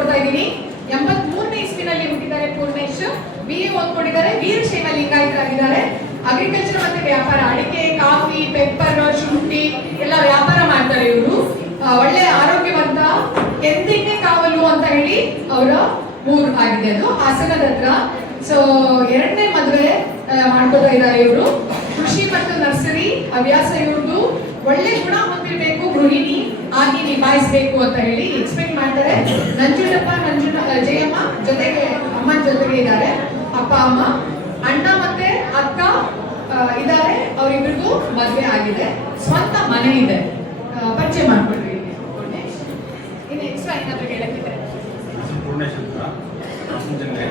ಮಾಡ್ಕೊಡ್ತಾ ಇದ್ದೀನಿ. 83ನೇ ಇಸ್ವಿನಲ್ಲಿ ಹುಟ್ಟಿದ್ದಾರೆ ಪೂರ್ಣೇಶ್. BA ಓದ್ಕೊಂಡಿದ್ದಾರೆ. ವೀರಶೈವ ಲಿಂಗಾಯತರಾಗಿದ್ದಾರೆ. ಅಗ್ರಿಕಲ್ಚರ್ ಮತ್ತೆ ವ್ಯಾಪಾರ, ಅಡಿಕೆ, ಕಾಫಿ, ಪೆಪ್ಪರ್, ಶುಂಠಿ ಎಲ್ಲ ವ್ಯಾಪಾರ ಮಾಡ್ತಾರೆ ಇವರು. ಒಳ್ಳೆ ಆರೋಗ್ಯವಂತ. ಕೆಂದಿಣ್ಣೆ ಕಾವಲು ಅಂತ ಹೇಳಿ ಅವರ ಊರು ಆಗಿದೆ, ಅದು ಹಾಸನದ ಹತ್ರ. ಸೊ 2ನೇ ಮದುವೆ ಮಾಡ್ಕೋತಾ ಇದ್ದಾರೆ ಇವರು. ಕೃಷಿ ಮತ್ತು ನರ್ಸರಿ ಹವ್ಯಾಸ ಇವ್ರದ್ದು. ಒಳ್ಳೆ ಗುಣ ಹೊಂದಿರಬೇಕು, ಗೃಹಿಣಿ ಆಗಿ ನಿಭಾಯಿಸಬೇಕು ಅಂತ ಹೇಳಿ ಎಕ್ಸ್ಪೆಕ್ಟ್ ಮಾಡ್ತಾರೆ. ಜಯಮ್ಮ ಜೊತೆಗೆ ಅಮ್ಮನ ಜೊತೆಗೆ ಇದ್ದಾರೆ. ಅಪ್ಪ ಅಮ್ಮ, ಅಣ್ಣ ಮತ್ತೆ ಅಕ್ಕ ಇದ್ದಾರೆ. ಅವರಿಬ್ಬರಿಗೂ ಮದುವೆ ಆಗಿದೆ, ಸ್ವಂತ ಮನೆ ಇದೆ. ಪರಿಚಯ ಮಾಡ್ಕೊಡ್ರಿ. ಇನ್ನು ಎಕ್ಸ್ಟ್ರಾ ಏನಾದರೂ ಹೇಳಕ್ಕಿದೆ? ಪೂರ್ಣೇಶ್ ಅಂತ ಹಾಸನ ಜಿಲ್ಲೆ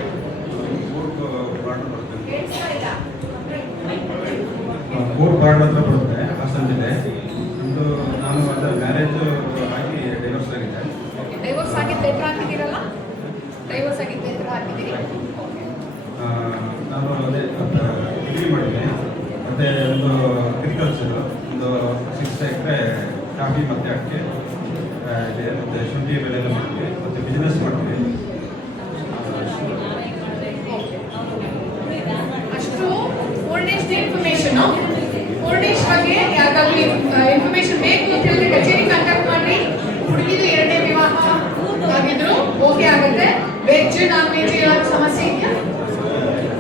ಮೂರು ಬಾರ್ಡ್ ಹತ್ರ ಬರುತ್ತೆ, ಹಾಸನ ಜಿಲ್ಲೆ. ಒಂದು ನಾನು ಮ್ಯಾರೇಜ್ ಆಗಿ ಡೈವರ್ಸ್ ಆಗಿದೆ. ಡೈವರ್ಸ್ ಆಗಿದ್ದು ಲೆಟರ್ ಹಾಕಿದ್ದೀರಲ್ಲ? ಡೈವರ್ಸ್ ಆಗಿದ್ದು ಲೆಟರ್ ಹಾಕಿದ್ದೀರಿ? ನಾನು ಅದೇ ಡಿಗ್ರಿ ಮಾಡಿದ್ದೆ. ಮತ್ತು ಒಂದು ಅಗ್ರಿಕಲ್ಚರ್, ಒಂದು 6 ಎಕರೆ ಕಾಫಿ ಮತ್ತು ಅಡಿಕೆ ಇದೆ, ಮತ್ತು ಶುಂಠಿ ಬೆಳೆ ಎಲ್ಲ ಮಾಡ್ತೀವಿ, ಮತ್ತು ಬಿಸ್ನೆಸ್ ಮಾಡ್ತೀವಿ. ಅಷ್ಟು ಪೂರ್ಣೇಶ್ ಇನ್ಫಾರ್ಮೇಶನ್. ಪೂರ್ಣೇಶ್ ಬಗ್ಗೆ ಯಾಕಾಗಲಿ ಇನ್ಫಾರ್ಮೇಶನ್ ಬೇಕು ಅಂತ ಹೇಳಿದ್ರೆ ಕಚೇರಿ ಕಾಂಟ್ಯಾಕ್ಟ್ ಮಾಡ್ರಿ. ಹುಡುಗಿದು 2ನೇ ವಿವಾಹ ಆಗಿದ್ರು ಓಕೆ ಆಗುತ್ತೆ. ವೆಜ್ ನಾನ್ ವೆಜ್ ಏನಾದ್ರು ಸಮಸ್ಯೆ ಇದೆಯಾ?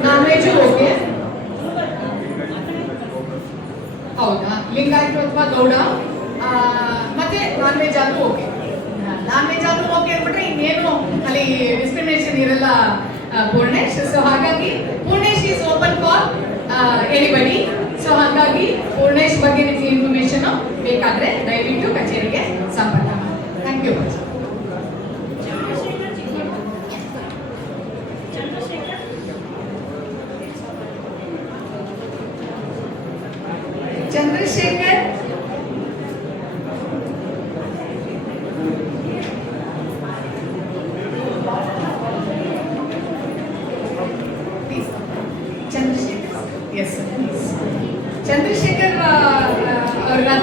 Non veg okay. ಹೌದಾ? ಲಿಂಗಾಯತ ಅಥವಾ ಗೌಡ ಮತ್ತೆ ನಾನ್ ವೆಜ್ ಆದ್ರೂ ಓಕೆ. ನಾನ್ ವೆಜ್ ಆದ್ರೂ ಓಕೆ ಅಂದ್ಬಿಟ್ರೆ ಇನ್ನೇನು ಅಲ್ಲಿ ಡಿಸ್ಕ್ರಿಮಿನೇಷನ್ ಇರಲ್ಲ ಪೂರ್ಣೇಶ್. ಸೊ ಹಾಗಾಗಿ Purnesh is open for anybody. So ಹಾಗಾಗಿ ಪೂರ್ಣೇಶ್ ಬಗ್ಗೆ ನಿಮಗೆ ಇನ್ಫಾರ್ಮೇಶನ್ ಬೇಕಾದ್ರೆ ದಯವಿಟ್ಟು ಕಚೇರಿಗೆ ಸಂಪರ್ಕ ಮಾಡಿ. Thank you. ಚಂದ್ರಶೇಖರ್ ಚಂದ್ರಶೇಖರ್ ಅವ್ರನ್ನ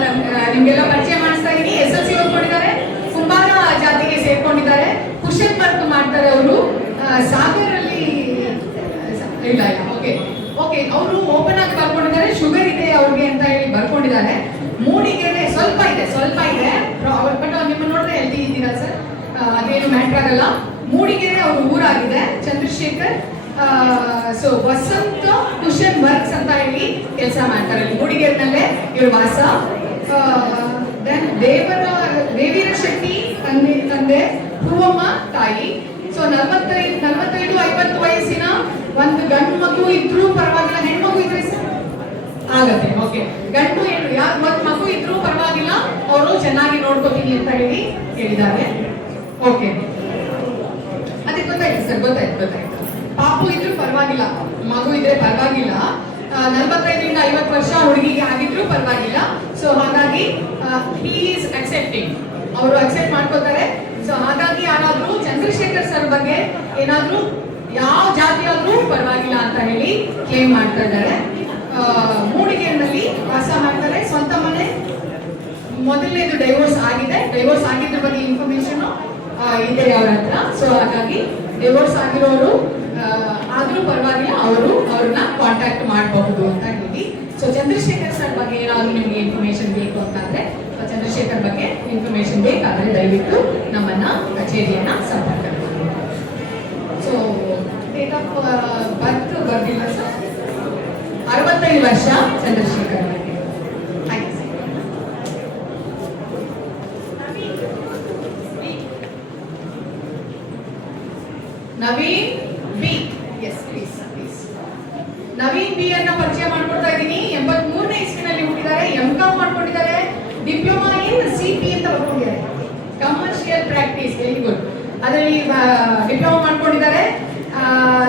ನಿಮ್ಗೆಲ್ಲ ಪರಿಚಯ ಮಾಡಿಸ್ತಾ ಇದ್ದೀನಿ. SSLC ಓದ್ಕೊಂಡಿದ್ದಾರೆ, ಕುಂಬಾರ ಜಾತಿಗೆ ಸೇರ್ಕೊಂಡಿದ್ದಾರೆ, ಕುಶನ್ ವರ್ಕ್ ಮಾಡ್ತಾರೆ ಅವರು. ಸಾಗರಲ್ಲಿ ಇಲ್ಲ ಓಕೆ ಓಕೆ ಅವರು ಓಪನ್ ಆಗಿ ಬರ್ಕೊಂಡಿದ್ದಾರೆ. ಶುಗರ್ ಇದೆ ಅವ್ರಿಗೆ ಅಂತ ಹೇಳಿ ಬರ್ಕೊಂಡಿದ್ದಾರೆ. ಮೂಡಿಗೆರೆ ಸ್ವಲ್ಪ ಇದೆ ಬಟ್ ನಿಮ್ಮ ನೋಡಿದ್ರೆ ಹೆಲ್ದಿ ಇದ್ದೀರಾ ಸರ್, ಅದೇನು ಮ್ಯಾಟ್ರ್ ಆಗಲ್ಲ. ಮೂಡಿಗೆರೆ ಅವ್ರ ಊರಾಗಿದೆ ಚಂದ್ರಶೇಖರ್. ಸೊ ವಸಂತ ಕುಶನ್ ವರ್ಕ್ಸ್ ಅಂತ ಹೇಳಿ ಕೆಲಸ ಮಾಡ್ತಾರೆ. ಮೂಡಿಗೆರೆನಲ್ಲೇ ಇವ್ರ ವಾಸ. ದೆನ್ ದೇವೀರ ಶೆಟ್ಟಿ ತಂದೆ, ಹೂವಮ್ಮ ತಾಯಿ. ಸೊ 45-50 ವಯಸ್ಸಿನ ಒಂದು ಗಂಡು ಮಗು ಇದ್ರೂ ಪರವಾಗಿಲ್ಲ, ಹೆಣ್ಮಗು ಇದ್ರೆ ಆಗತ್ತೆ. ಓಕೆ, ಗಂಡು ಹೆಣ್ಣು ಯಾರು ಒಂದು ಮಗು ಇದ್ರೂ ಪರವಾಗಿಲ್ಲ, ಅವರು ಚೆನ್ನಾಗಿ ನೋಡ್ಕೋತೀನಿ ಅಂತ ಹೇಳಿ ಹೇಳಿದ್ದಾರೆ. ಓಕೆ, ಅದೇ ಗೊತ್ತಾಯ್ತು ಸರ್, ಗೊತ್ತಾಯ್ತು. ಪಾಪು ಇದ್ರೂ ಪರವಾಗಿಲ್ಲ, ಮಗು ಇದ್ರೆ ಪರವಾಗಿಲ್ಲ. 45-50 ವರ್ಷ ಹುಡುಗಿಗೆ ಆಗಿದ್ರು ಪರವಾಗಿಲ್ಲ. ಸೊ ಹಾಗಾಗಿ ಹಿ ಈಸ್ ಅಕ್ಸೆಪ್ಟಿಂಗ್, ಅವರು ಅಕ್ಸೆಪ್ಟ್ ಮಾಡ್ಕೋತಾರೆ. ಸೊ ಹಾಗಾಗಿ ಯಾರಾದ್ರೂ ಚಂದ್ರಶೇಖರ್ ಸರ್ ಬಗ್ಗೆ ಏನಾದ್ರೂ ಯಾವ ಜಾತಿಯಾದ್ರೂ ಪರವಾಗಿಲ್ಲ ಅಂತ ಹೇಳಿ ಕ್ಲೇಮ್ ಮಾಡ್ತಾ ಇದ್ದಾರೆ. ಮೂಡಿಗೆರೆನಲ್ಲಿ ವಾಸ ಮಾಡ್ತಾರೆ, ಸ್ವಂತ ಮನೆ. ಮೊದಲನೇದು ಡೈವೋರ್ಸ್ ಆಗಿದೆ. ಡೈವೋರ್ಸ್ ಆಗಿದ್ರ ಬಗ್ಗೆ ಇನ್ಫಾರ್ಮೇಶನ್ ಇದೆ ಅವ್ರ ಹತ್ರ. ಸೊ ಹಾಗಾಗಿ ಡಿವೋರ್ಸ್ ಆಗಿರೋರು ಆದ್ರೂ ಪರವಾಗಿಲ್ಲ, ಅವ್ರನ್ನ ಕಾಂಟ್ಯಾಕ್ಟ್ ಮಾಡಬಹುದು ಅಂತ ಹೇಳಿ. ಸೊ ಚಂದ್ರಶೇಖರ್ ಸರ್ ಬಗ್ಗೆ ಏನಾದ್ರು ನಿಮಗೆ ಇನ್ಫಾರ್ಮೇಶನ್ ಬೇಕು ಅಂತಂದ್ರೆ, ಚಂದ್ರಶೇಖರ್ ಬಗ್ಗೆ ಇನ್ಫಾರ್ಮೇಶನ್ ಬೇಕಾದ್ರೆ ದಯವಿಟ್ಟು ನಮ್ಮನ್ನ ಕಚೇರಿಯನ್ನ ಸಂಪರ್ಕ ಮಾಡಿ. ಸೊ ಡೇಟ್ ಆಫ್ ಬರ್ತ್ ಬರ್ದಿಲ್ಲ ಸರ್, 65 ವರ್ಷ ಚಂದ್ರಶೇಖರ್ ಬಗ್ಗೆ. Naveen B, yes please. Naveen B ಅನ್ನ ಪರಿಚಯ ಮಾಡ್ಕೊಡ್ತಾ ಇದ್ದೀನಿ. 83ನೇ ಇಸ್ವಿನಲ್ಲಿ ಹುಟ್ಟಿದ್ದಾರೆ. MCom ಮಾಡ್ಕೊಂಡಿದ್ದಾರೆ. ಡಿಪ್ಲೊಮಾ ಇನ್ CP ಅಂತ ಬರ್ಕೊಂಡಿದ್ದಾರೆ, ಕಮರ್ಷಿಯಲ್ ಪ್ರಾಕ್ಟೀಸ್. Very good. ಅದರಲ್ಲಿ ಡಿಪ್ಲೊಮಾ ಮಾಡ್ಕೊಂಡಿದ್ದಾರೆ.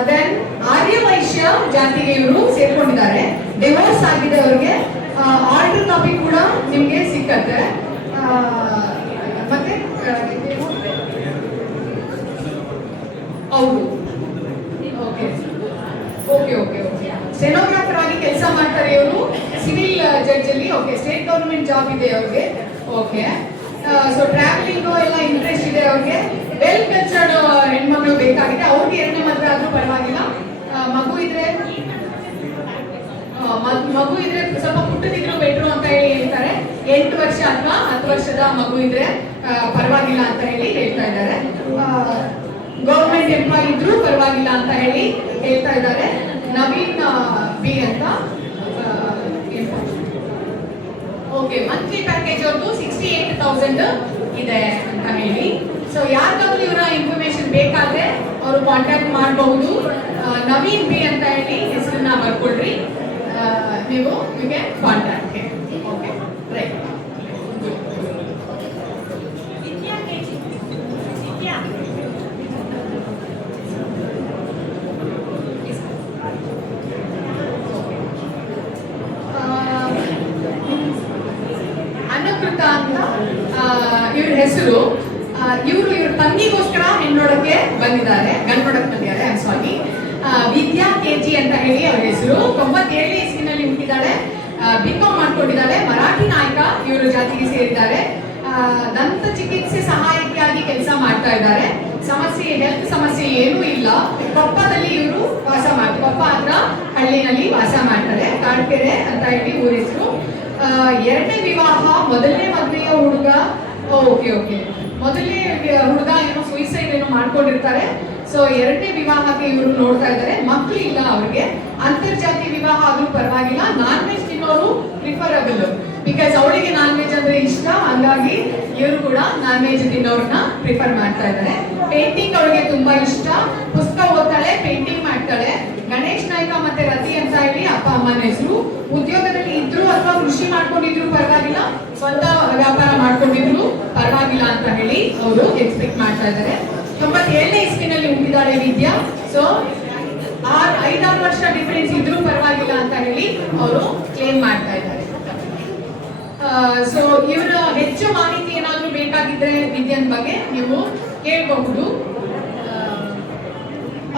ದೆನ್ ಆರ್ಯವೈಶ್ಯ ಜಾತಿಗೆ ಇವರು ಸೇರ್ಕೊಂಡಿದ್ದಾರೆ. ಡಿವೋರ್ಸ್ ಆಗಿದೆ ಅವ್ರಿಗೆ. ಆರ್ಡರ್ ಕಾಪಿ ಕೂಡ ನಿಮ್ಗೆ ಸಿಕ್ಕತ್ತೆ. ಮತ್ತೆ ಹೌದು, okay okay okay okay stenographer ಆಗಿ ಕೆಲಸ ಮಾಡ್ತಾರೆ ಇವರು, ಸಿವಿಲ್ ಜಡ್ಜ್ ಅಲ್ಲಿ. ಓಕೆ, ಸ್ಟೇಟ್ ಗವರ್ಮೆಂಟ್ ಜಾಬ್ ಇದೆ ಅವ್ರಿಗೆ. ಓಕೆ, ಸೊ ಟ್ರಾವೆಲಿಂಗ್ ಎಲ್ಲ ಇಂಟ್ರೆಸ್ಟ್ ಇದೆ ಅವ್ರಿಗೆ. ವೆಲ್ ಕಲ್ಚರ್ಡ್ ಹೆಣ್ಮಕ್ಳು ಬೇಕಾಗಿದೆ. ಅವ್ರಿಗೆ ಎರಡನೇ ಮದುವೆ ಆದ್ರೂ ಪರವಾಗಿಲ್ಲ. ಮಗು ಇದ್ರೆ ಸ್ವಲ್ಪ ಪುಟ್ಟದಿದ್ರು ಬೆಟ್ರು ಅಂತ ಹೇಳಿ ಹೇಳ್ತಾರೆ. 8 ವರ್ಷ ಅಥವಾ 10 ವರ್ಷದ ಮಗು ಇದ್ರೆ ಪರವಾಗಿಲ್ಲ ಅಂತ ಹೇಳಿ ಹೇಳ್ತಾ ಇದ್ದಾರೆ. ಗೌರ್ಮೆಂಟ್ ಎಂಪ್ಲಾಯ್ ಇದ್ರೂ ಪರವಾಗಿಲ್ಲ ಅಂತ ಹೇಳಿ ಹೇಳ್ತಾ ಇದ್ದಾರೆ. ನವೀನ್ ಬಿ ಅಂತ. ಓಕೆ, ಮಂತ್ಲಿ ಪ್ಯಾಕೇಜ್ ಅವ್ರದ್ದು 68,000 ಇದೆ ಅಂತ ಹೇಳಿ. ಸೊ ಯಾರಿಗಾದ್ರೂ ಇವರ ಇನ್ಫಾರ್ಮೇಶನ್ ಬೇಕಾದ್ರೆ ಅವರು ಕಾಂಟ್ಯಾಕ್ಟ್ ಮಾಡಬಹುದು. ನವೀನ್ ಬಿ ಅಂತ ಹೇಳಿ ಹೆಸರನ್ನ ಬರ್ಕೊಳ್ರಿ. ನೀವು ನಿಮಗೆ ಕಾಂಟ್ಯಾಕ್ಟ್. Okay, right. ಅನ್ನಕೃತ ಅಂತ ಇವ್ರ ಹೆಸರು. ಇವ್ರ ತಂಗಿಗೋಸ್ಕರ ಹೆಣ್ಣೋಡಕ್ಕೆ ಬಂದಿದ್ದಾರೆ, ಗಂಡು ನೋಡಕ್ ಬಂದಿದ್ದಾರೆ. ಸಾರಿ, ವಿದ್ಯಾ ಕೆಜಿ ಅಂತ ಹೇಳಿ ಅವ್ರ ಹೆಸರು. 97 ಇಸ್ವಿನಲ್ಲಿ ಹುಟ್ಟಿದ್ದಾಳೆ. ಬಿಕಾಂ ಮಾಡ್ಕೊಂಡಿದ್ದಾಳೆ. ಮರಾಠಿ ನಾಯಕ ಇವರು ಜಾತಿಗೆ ಸೇರಿದ್ದಾರೆ. ದಂತ ಚಿಕಿತ್ಸೆ ಸಹಾಯಕಿಯಾಗಿ ಕೆಲಸ ಮಾಡ್ತಾ ಇದ್ದಾರೆ. ಹೆಲ್ತ್ ಸಮಸ್ಯೆ ಏನೂ ಇಲ್ಲ. ಕೊಪ್ಪದಲ್ಲಿ ಇವರು ವಾಸ ಮಾಡ್ತಾರೆ. ಕೊಪ್ಪ ಹತ್ರ ಹಳ್ಳಿನಲ್ಲಿ ವಾಸ ಮಾಡ್ತಾರೆ. ಕಾಡ್ಕೆರೆ ಅಂತ ಹೇಳಿ ಊರ ಹೆಸರು. ಎರಡನೇ ವಿವಾಹ, ಮೊದಲನೇ ಮದುವೆಯ ಹುಡುಗ. ಓಕೆ, ಮೊದಲನೇ ಹುಡುಗ ಏನೋ ಸುಯಿಸೈಡ್ ಏನೋ ಮಾಡ್ಕೊಂಡಿರ್ತಾರೆ. ಸೊ ಎರಡನೇ ವಿವಾಹಕ್ಕೆ ಇವರು ನೋಡ್ತಾ ಇದ್ದಾರೆ. ಮಕ್ಕಳು ಇಲ್ಲ ಅವ್ರಿಗೆ. ಅಂತರ್ಜಾತಿ ವಿವಾಹ ಆದ್ರೂ ಪರವಾಗಿಲ್ಲ. ನಾನ್ ವೆಜ್ ತಿನ್ನೋರು ಪ್ರಿಫರಬಲ್, ಬಿಕಾಸ್ ಅವಳಿಗೆ ನಾನ್ ವೆಜ್ ಅಂದ್ರೆ ಇಷ್ಟ. ಹಂಗಾಗಿ ಇವರು ಕೂಡ ನಾನ್ ವೆಜ್ ತಿನ್ನೋರನ್ನ ಪ್ರಿಫರ್ ಮಾಡ್ತಾ ಇದ್ದಾರೆ. ಪೇಂಟಿಂಗ್ ಅವಳಿಗೆ ತುಂಬಾ ಇಷ್ಟ. ಪುಸ್ತಕ ಓದ್ತಾಳೆ, ಪೇಂಟಿಂಗ್ ಮಾಡ್ತಾಳೆ. ಗಣೇಶ್ ನಾಯ್ಕ ಮತ್ತೆ ರತಿ ಅಂತ ಹೇಳಿ ಅಪ್ಪ ಅಮ್ಮನ ಹೆಸರು. ಉದ್ಯೋಗದಲ್ಲಿ ಇದ್ರು ಅಥವಾ ಕೃಷಿ ಮಾಡ್ಕೊಂಡಿದ್ರು ಪರವಾಗಿಲ್ಲ, ಸ್ವಂತ ವ್ಯಾಪಾರ ಮಾಡ್ಕೊಂಡಿದ್ರು ಪರವಾಗಿಲ್ಲ ಅಂತ ಹೇಳಿ ಅವರು ಎಕ್ಸ್ಪೆಕ್ಟ್ ಮಾಡ್ತಾ ಇದ್ದಾರೆ. 97ನೇ ಇಸ್ವಿನಲ್ಲಿ ಹುಟ್ಟಿದಾಳೆ ವಿದ್ಯಾ. ಸೊ 5-6 ವರ್ಷ ಡಿಫರೆನ್ಸ್ ಇದ್ರೂ ಪರವಾಗಿಲ್ಲ ಅಂತ ಹೇಳಿ ಅವರು ಕ್ಲೇಮ್ ಮಾಡ್ತಾ ಇದ್ದಾರೆ. ಸೊ ಇವರ ಹೆಚ್ಚು ಮಾಹಿತಿ ಏನಾದ್ರೂ ಬೇಕಾಗಿದ್ರೆ ವಿದ್ಯನ್ ಬಗ್ಗೆ ನೀವು ಕೇಳಬಹುದು.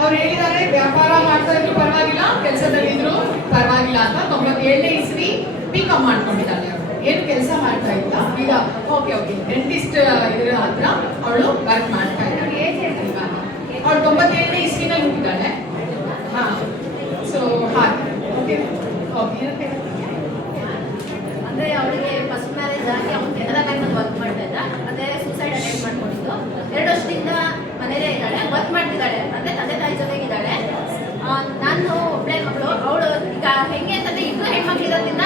ಅವ್ರು ಹೇಳಿದ್ದಾರೆ ವ್ಯಾಪಾರ ಮಾಡ್ತಾ ಇದ್ರು ಪರವಾಗಿಲ್ಲ, ಕೆಲಸದಲ್ಲಿದ್ರು ಪರವಾಗಿಲ್ಲ ಅಂತ. 97ನೇ ಇಸ್ವಿ ಬಿಕಾಂ ಮಾಡ್ಕೊಂಡಿದ್ದಾಳೆ. ಏನು ಕೆಲಸ ಮಾಡ್ತಾ ಇಲ್ಲ ಈಗ. ಓಕೆ, ಡೆಂಟಿಸ್ಟ್ ಇದ್ರ ಹತ್ರ ಅವಳು ವರ್ಕ್ ಮಾಡ್ತಾ ಇದ್ದಾಳೆ. ಅವಳು 97ನೇ ಇಸ್ವಿನಲ್ಲಿ ಹುಟ್ಟಿದ್ದಾಳೆ. ಹಾ, ಸೊ ಹಾಗೆ. ಓಕೆ, ಅಂದ್ರೆ ಅವಳಿಗೆ ಫಸ್ಟ್ ಮ್ಯಾರೇಜ್ ಆಗಿ ಅವ್ನು ಕೆನರಾ ಬ್ಯಾಂಕ್ ವರ್ಕ್ ಮಾಡ್ತಾ ಇದ್ದ. ಅದೇ ಸೂಸೈಡ್ ಅಟೆಂಡ್ ಮಾಡ್ಕೊಂಡಿದ್ದು. 2 ವರ್ಷದಿಂದ ಮನೇಲೇ ಇದ್ದಾಳೆ, ವರ್ಕ್ ಮಾಡ್ತಿದ್ದಾಳೆ. ಅಂದ್ರೆ ತಂದೆ ತಾಯಿ ಜೊತೆಗಿದ್ದಾಳೆ. ನಾನು ಒಬ್ಬಳೆ ಮಗಳು. ಅವಳು ಈಗ ಹೆಂಗೆ ಅಂತಂದ್ರೆ ಇಬ್ಬರು ಹೆಣ್ಮಕ್ಳು ಇರೋದ್ರಿಂದ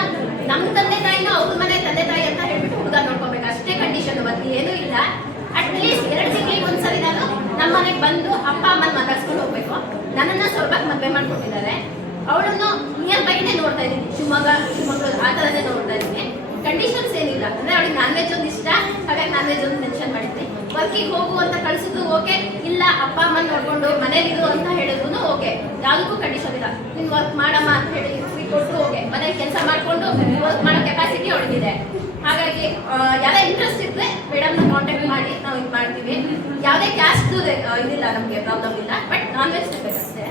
ನಮ್ಮ ತಂದೆ ತಾಯಿನೂ ಅವ್ರ ಮನೆ ತಂದೆ ತಾಯಿ ಅಂತ ಹೇಳ್ಬಿಟ್ಟು ಹುಡುಗ ನೋಡ್ಕೋಬೇಕು. ಅಷ್ಟೇ ಕಂಡೀಷನ್. ಮತ್ತೆ ಏನೂ ಇಲ್ಲ. ಅಟ್ಲೀಸ್ಟ್ 2 ತಿಂಗಳಿಗೆ ಒಂದ್ಸರಿ ನಾನು ನಮ್ಮ ಮನೆಗೆ ಬಂದು ಅಪ್ಪ ಅಮ್ಮನ ಮಾತಾಡ್ಸ್ಕೊಂಡು ಹೋಗ್ಬೇಕು. ನನ್ನನ್ನ ಸ್ವಲ್ಪ ಮದುವೆ ಮಾಡ್ಕೊಟ್ಟಿದ್ದಾರೆ. ಅವಳನ್ನು ನಿಯರ್ ಬೈನೇ ನೋಡ್ತಾ ಇದ್ದೀನಿ. ಶಿವಮೊಗ್ಗ ಆ ಥರನೇ ನೋಡ್ತಾ ಇದ್ದೀನಿ. ಕಂಡೀಷನ್ಸ್ ಏನಿಲ್ಲ. ಅಂದ್ರೆ ಅವಳಿಗೆ ನಾನ್ ವೆಜ್ ಒಂದು ಇಷ್ಟ, ಹಾಗಾಗಿ ನಾನ್ ವೆಜ್ ಒಂದು ಮೆನ್ಷನ್ ಮಾಡಿದ್ವಿ. ವರ್ಕಿಗೆ ಹೋಗು ಅಂತ ಕಳಿಸಿದ್ರು ಓಕೆ, ಇಲ್ಲ ಅಪ್ಪ ಅಮ್ಮನ ನೋಡ್ಕೊಂಡು ಮನೇಲಿರು ಅಂತ ಹೇಳಿದ್ರು ಓಕೆ. ಯಾವುದಕ್ಕೂ ಕಂಡೀಷನ್ ಇಲ್ಲ. ನೀನು ವರ್ಕ್ ಮಾಡಮ್ಮ ಅಂತ ಹೇಳಿ ಫ್ರೀ ಕೊಟ್ಟು ಓಕೆ, ಮನೇಲಿ ಕೆಲಸ ಮಾಡಿಕೊಂಡು ವರ್ಕ್ ಮಾಡೋ ಕೆಪಾಸಿಟಿ ಅವಳಿಗಿದೆ. ಹಾಗಾಗಿ ಯಾರೇ ಇಂಟ್ರೆಸ್ಟ್ ಇದ್ರೆ ಮೇಡಮ್ನ ಕಾಂಟ್ಯಾಕ್ಟ್ ಮಾಡಿ ನಾವು ಇದು ಮಾಡ್ತೀವಿ. ಯಾವುದೇ ಕ್ಯಾಸ್ಟ್ ಇದಿಲ್ಲ, ನಮಗೆ ಪ್ರಾಬ್ಲಮ್ ಇಲ್ಲ. ಬಟ್ ನಾನ್ ವೆಜ್ ಬೇಕಷ್ಟೇ.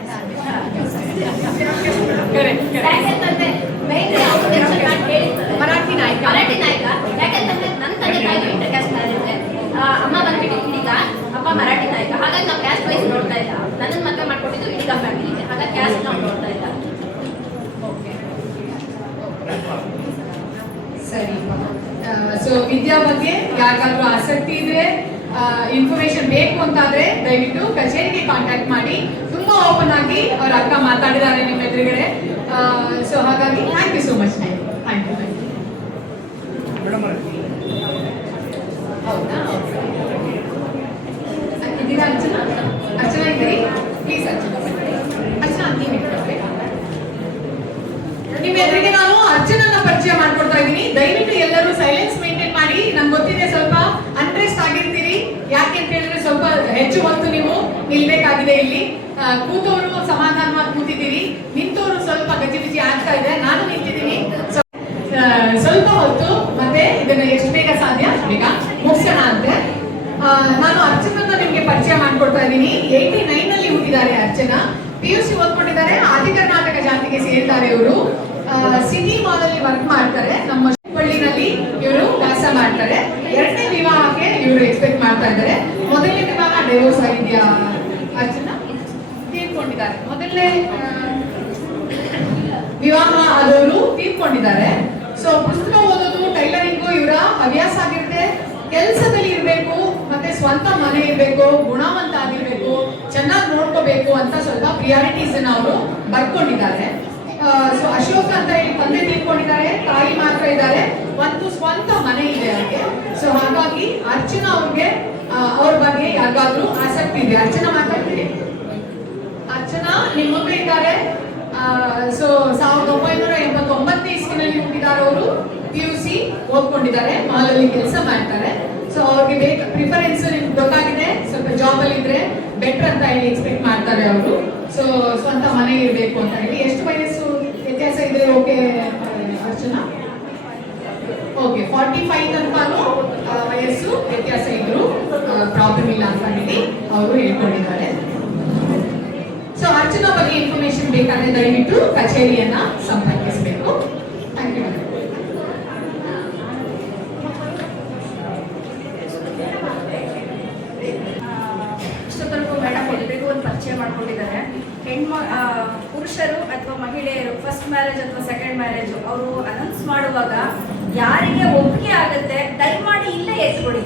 ಯಾಕೆಂತಂದ್ರೆ ಮೈನ್ಲಿ ಅವರು ಮೆನ್ಷನ್ ಮಾಡಿ ಹೇಳಿರ್ತಾರೆ ಮರಾಠಿ ನಾಯಕ. ಯಾಕೆಂತಂದ್ರೆ ನನ್ನ ತಂದೆ ತಾಯಿ ಇಂಟರ್ ಕ್ಯಾಸ್ಟ್ ಮ್ಯಾರೇಜ್. ಅಮ್ಮ ಬಂದ್ಬಿಟ್ಟು ಇಡೀಗ, ಅಪ್ಪ ಮರಾಠಿ ನಾಯಕ. ಹಾಗಾಗಿ ನಾವು ಕ್ಯಾಸ್ಟ್ ವೈಸ್ ನೋಡ್ತಾ ಇಲ್ಲ. ನನ್ನನ್ನು ಮದುವೆ ಮಾಡ್ಕೊಟ್ಟಿದ್ದು ಇಡೀಗ ಫ್ಯಾಮಿಲಿಗೆ. ಹಾಗಾಗಿ ಕ್ಯಾಸ್ಟ್ ನಾವು ನೋಡ್ತಾ ಇಲ್ಲ. ಸರಿ. ಸೊ ವಿದ್ಯಾ ಬಗ್ಗೆ ಯಾರಿಗಾದ್ರೂ ಆಸಕ್ತಿ ಇದ್ರೆ, ಇನ್ಫಾರ್ಮೇಶನ್ ಬೇಕು ಅಂತಾದ್ರೆ ದಯವಿಟ್ಟು ಕಚೇರಿಗೆ ಕಾಂಟ್ಯಾಕ್ಟ್ ಮಾಡಿ. ತುಂಬಾ ಓಪನ್ ಆಗಿ ಅವ್ರ ಅಕ್ಕ ಮಾತಾಡಿದ್ದಾರೆ ನಿಮ್ಮ ಎದುರುಗಡೆ. ಸೊ ಹಾಗಾಗಿ thank you so much. Thank you. ಹೌದಾ? ಇದ್ದೀರಾ ಅರ್ಚನಾ? ಅರ್ಚನಾ ಇದ್ದೀರಿ? ಪ್ಲೀಸ್ ಅರ್ಚನಾ ನೀವು ನಿಮ್ಮ ಎದುರಿಗೆ ನಾನು ಅರ್ಚನನ್ನ ಪರಿಚಯ ಮಾಡ್ಕೊಡ್ತಾ ಇದ್ದೀನಿ. ದಯವಿಟ್ಟು ಎಲ್ಲರೂ ಸೈಲೆನ್ಸ್ ಮೇಂಟೈನ್ ಮಾಡಿ. ನಂಗೆ ಗೊತ್ತಿದೆ ಸ್ವಲ್ಪ ಅನ್ರೆಸ್ಟ್ ಆಗಿರ್ತೀರಿ. ಯಾಕೆ ಅಂತ ಹೇಳಿದ್ರೆ ಸ್ವಲ್ಪ ಹೆಚ್ಚು ಹೊತ್ತು ನೀವು ನಿಲ್ಬೇಕಾಗಿದೆ. ಇಲ್ಲಿ ಕೂತವರು ಸಮಾಧಾನವಾಗಿ ಕೂತಿದ್ದೀರಿ, ನಿಂತವರು ಸ್ವಲ್ಪ ಗಜಿಬಿಜಿ ಆಗ್ತಾ ಇದೆ. ನಾನು ನಿಂತಿದ್ದೀನಿ. ಸ್ವಲ್ಪ ಹೊತ್ತು ಮತ್ತೆ ಇದನ್ನ ಎಷ್ಟು ಬೇಗ ಸಾಧ್ಯ ಬೇಗ ಮುಗಿಸೋಣ ಅಂತೆ. ನಾನು ಅರ್ಚನನ್ನ ನಿಮ್ಗೆ ಪರಿಚಯ ಮಾಡ್ಕೊಡ್ತಾ ಇದ್ದೀನಿ. 89ನಲ್ಲಿ ಹುಟ್ಟಿದ್ದಾರೆ ಅರ್ಚನಾ. PUC ಓದ್ಕೊಂಡಿದ್ದಾರೆ. ಆದಿ ಕರ್ನಾಟಕ ಜಾತಿಗೆ ಸೇರ್ತಾರೆ ಇವರು. ಸಿಟಿ ಮಾಲ್ ಅಲ್ಲಿ ವರ್ಕ್ ಮಾಡ್ತಾರೆ. ನಮ್ಮ ಹಳ್ಳಿನಲ್ಲಿ ಇವರು ವಾಸ ಮಾಡ್ತಾರೆ. ಎರಡನೇ ವಿವಾಹಕ್ಕೆ ಇವರು ಎಕ್ಸ್ಪೆಕ್ಟ್ ಮಾಡ್ತಾ ಇದ್ದಾರೆ. ಮೊದಲನೇ ವಿವಾಹ ವರ್ಷದಿಂದಲೇ ವಿವಾಹ ಆದವರು ತೀರ್ಕೊಂಡಿದ್ದಾರೆ. ಸೊ ಪುಸ್ತಕ ಓದೋದು, ಟೈಲರಿಂಗು ಇವರ ಹವ್ಯಾಸ ಆಗಿರುತ್ತೆ. ಕೆಲಸದಲ್ಲಿ ಇರಬೇಕು, ಮತ್ತೆ ಸ್ವಂತ ಮನೆ ಇರಬೇಕು, ಗುಣವಂತ ಆಗಿರ್ಬೇಕು, ಚೆನ್ನಾಗಿ ನೋಡ್ಕೋಬೇಕು ಅಂತ ಸ್ವಲ್ಪ ಪ್ರಿಯಾರಿಟೀಸ್ ಅವರು ಬರ್ಕೊಂಡಿದ್ದಾರೆ. ಸೊ ಅಶೋಕ್ ಅಂತ ಹೇಳಿ ತಂದೆ ತೀರ್ಕೊಂಡಿದ್ದಾರೆ, ತಾಯಿ ಮಾತ್ರ ಇದ್ದಾರೆ, ಒಂದು ಸ್ವಂತ ಮನೆ ಇದೆ ಅವ್ರಿಗೆ. ಸೊ ಹಾಗಾಗಿ ಅರ್ಚನಾ ಅವ್ರಿಗೆ ಅವ್ರ ಬಗ್ಗೆ ಯಾರಿಗಾದ್ರೂ ಆಸಕ್ತಿ ಇದೆ? ಅರ್ಚನಾ ಮಾತಾಡ್ತೀರಿ? ಅರ್ಚನಾ ನಿಮ್ಮ ಮಕ್ಕಳು ಇದ್ದಾರೆ. ಸೊ 1989 ಇಸ್ವಿನಲ್ಲಿ ಹುಟ್ಟಿದ್ದಾರೆ ಅವರು. PUC ಓದ್ಕೊಂಡಿದ್ದಾರೆ, ಮಾಲಲ್ಲಿ ಕೆಲಸ ಮಾಡ್ತಾರೆ. ಸೊ ಅವ್ರಿಗೆ ಬೇಕು ಪ್ರಿಫರೆನ್ಸ್ ನಿಮ್ಗೆ ಗೊತ್ತಾಗಿದೆ, ಸ್ವಲ್ಪ ಜಾಬ್ ಅಲ್ಲಿ ಇದ್ರೆ ಬೆಟರ್ ಅಂತ ಹೇಳಿ ಎಕ್ಸ್ಪೆಕ್ಟ್ ಮಾಡ್ತಾರೆ ಅವರು. ಸೊ ಸ್ವಂತ ಮನೆ ಇರಬೇಕು ಅಂತ ಹೇಳಿ. ಎಷ್ಟು ವಯಸ್ಸು ವ್ಯತ್ಯಾಸ ಇದೆ? ಓಕೆ ಅರ್ಚನಾ, ಓಕೆ 45 ತನಕನೂ ವಯಸ್ಸು ವ್ಯತ್ಯಾಸ ಇದ್ರು ಪ್ರಾಬ್ಲಮ್ ಇಲ್ಲ ಅಂತ ಹೇಳಿ ಅವರು ಹೇಳ್ಕೊಂಡಿದ್ದಾರೆ. ಸೊ ಅರ್ಚನಾ ಬಗ್ಗೆ ಇನ್ಫಾರ್ಮೇಶನ್ ಬೇಕಾದ್ರೆ ದಯವಿಟ್ಟು ಕಚೇರಿಯನ್ನ ಸಂಪರ್ಕಿಸಬೇಕು. Thank you. ಇಷ್ಟೊತ್ತರೆಗೂ ಮೇಡಮ್ ಎಲ್ರಿಗೂ ಒಂದು ಪರಿಚಯ ಮಾಡ್ಕೊಂಡಿದ್ದಾರೆ. ಪುರುಷರು ಅಥವಾ ಮಹಿಳೆಯರು ಫಸ್ಟ್ ಮ್ಯಾರೇಜ್ ಅಥವಾ ಸೆಕೆಂಡ್ ಮ್ಯಾರೇಜ್ ಅವರು ಅನೌನ್ಸ್ ಮಾಡುವಾಗ ಯಾರಿಗೆ ಒಪ್ಪಿಗೆ ಆಗುತ್ತೆ ದಯಮಾಡಿ ಇಲ್ಲೇ ಎತ್ಕೊಡಿ.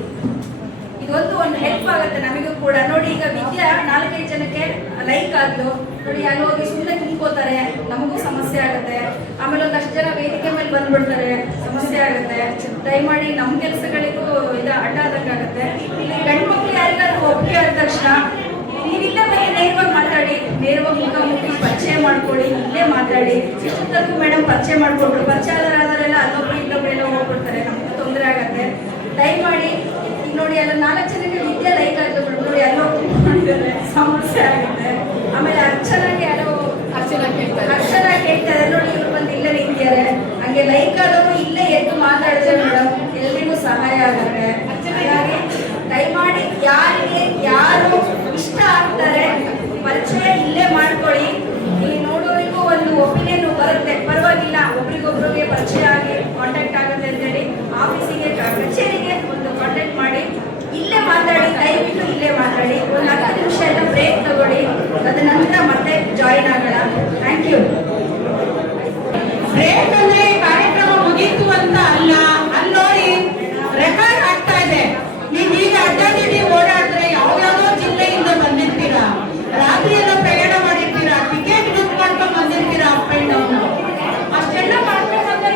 ಇದೊಂದು ಹೆಲ್ಪ್ ಆಗುತ್ತೆ ನಮಗೂ ಕೂಡ. ನೋಡಿ, ಈಗ ವಿದ್ಯಾ 4-5 ಜನಕ್ಕೆ ಲೈಕ್ ಆದ್ಲು ನೋಡಿ, ಅಲ್ಲಿ ಹೋಗಿ ಸುಮ್ಮನೆ ತುಂಬ್ಕೋತಾರೆ, ನಮಗೂ ಸಮಸ್ಯೆ ಆಗುತ್ತೆ. ಆಮೇಲೆ ಒಂದಷ್ಟು ಜನ ವೇದಿಕೆ ಮೇಲೆ ಬಂದ್ಬಿಡ್ತಾರೆ, ಸಮಸ್ಯೆ ಆಗುತ್ತೆ. ದಯಮಾಡಿ ನಮ್ಮ ಕೆಲಸಗಳಿಗೂ ಇದು ಅಡ್ಡ ಆದಂಗಾಗುತ್ತೆ. ಇಲ್ಲಿ ಗಂಡು ಮಕ್ಳು ಯಾರಿಗಾದ್ರೂ ಒಪ್ಪಿಗೆ ಆದ ತಕ್ಷಣ ನೀವಿಲ್ಲೇ ಬಗ್ಗೆ ನೇರವಾಗಿ ಮಾತಾಡಿ, ನೇರವಾಗಿ ಮುಖಾಮುಖಿ ಪರಿಚಯ ಮಾಡ್ಕೊಳ್ಳಿ, ಇಲ್ಲೇ ಮಾತಾಡಿ. ಇಷ್ಟೊತ್ತರೆಗೂ ಮೇಡಮ್ ಪರಿಚಯ ಮಾಡ್ಕೊಟ್ರು, ಪರಿಚಯ ಆದವರೆಲ್ಲ ಅಲ್ಲೊಬ್ರು ಇಲ್ಲೊಬ್ಬರೆಲ್ಲ ಹೋಗ್ಬಿಡ್ತಾರೆ, ನಮಗೂ ತೊಂದರೆ ಆಗುತ್ತೆ. ದಯಮಾಡಿ ಈಗ ನೋಡಿ, ಎಲ್ಲ 4 ಜನಕ್ಕೆ ವಿದ್ಯೆ ಲೈಕ್ ಆಗುತ್ತೆ ನೋಡಿ, ಎಲ್ಲೋ ಮಾಡಿದ್ದಾರೆ, ಸಮಸ್ಯೆ ಆಗುತ್ತೆ. ಆಮೇಲೆ ಅರ್ಚನಾಗೆ ಯಾರೋ ಅರ್ಚನಾ ಕೇಳ್ತಾರೆ ನೋಡಿ, ಇವ್ರು ಬಂದು ಇಲ್ಲೇ ನಿಂತಿದ್ದಾರೆ. ಹಂಗೆ ಲೈಕ್ ಆದವರು ಇಲ್ಲೇ ಎದ್ದು ಮಾತಾಡಿದ್ರೆ ಮೇಡಮ್ ಎಲ್ರಿಗೂ ಸಹಾಯ ಆಗುತ್ತೆ. ಹಾಗಾಗಿ ದಯಮಾಡಿ ಯಾರಿಗೆ ಯಾರು ಇಷ್ಟ ಆಗ್ತಾರೆ ಪರಿಚಯ ಇಲ್ಲೇ ಮಾಡ್ಕೊಳ್ಳಿ. ಇಲ್ಲಿ ನೋಡೋರಿಗೂ ಒಂದು ಒಪಿನಿಯನ್ ಬರುತ್ತೆ, ಪರವಾಗಿಲ್ಲ ಒಬ್ರಿಗೊಬ್ರಿಗೆ ಪರಿಚಯ ಆಗಿ ಕಾಂಟ್ಯಾಕ್ಟ್ ಆಗುತ್ತೆ ಅಂತೇಳಿ ಆಫೀಸಿಗೆ ಕಚೇರಿಗೆ ಒಂದು ಕಾಂಟ್ಯಾಕ್ಟ್ ಮಾಡಿ ಇಲ್ಲೇ ಮಾತಾಡಿ. ದಯವಿಟ್ಟು ಇಲ್ಲೇ ಮಾತಾಡಿ. ಒಂದು 10 ನಿಮಿಷ ಎಲ್ಲ ಬ್ರೇಕ್ ತಗೊಳ್ಳಿ, ಅದ ನಂತರ ಮತ್ತೆ ಜಾಯಿನ್ ಆಗೋಣ. Thank you. ಬ್ರೇಕ್ ಅಂದ್ರೆ ಕಾರ್ಯಕ್ರಮ ಮುಗೀತು ಅಂತ ಅಲ್ಲ, ಅಲ್ಲಿ ನೋಡಿ ರೆಕಾರ್ಡ್ ಆಗ್ತಾ ಇದೆ. ನೀವು ಈಗ ಅಡ್ಡಾದಿಡ್ಡಿ ಓಡಾಡಿದ್ರೆ ಯಾವ್ಯಾವ್ದೋ ಜಿಲ್ಲೆಯಿಂದ ಬಂದಿರ್ತೀರಾ, ರಾತ್ರಿ ಎಲ್ಲ ಪ್ರಯಾಣ ಮಾಡಿರ್ತೀರಾ, ಟಿಕೆಟ್ ಬುಕ್ ಮಾಡ್ಕೊಂಡು ಬಂದಿರ್ತೀರಾ, ಅಪ್ ಅಂಡ್ ಡೌನ್. ಅಷ್ಟೆಲ್ಲ ಮಾಡ್ಕೊಂಡು ಬಂದ್ರೆ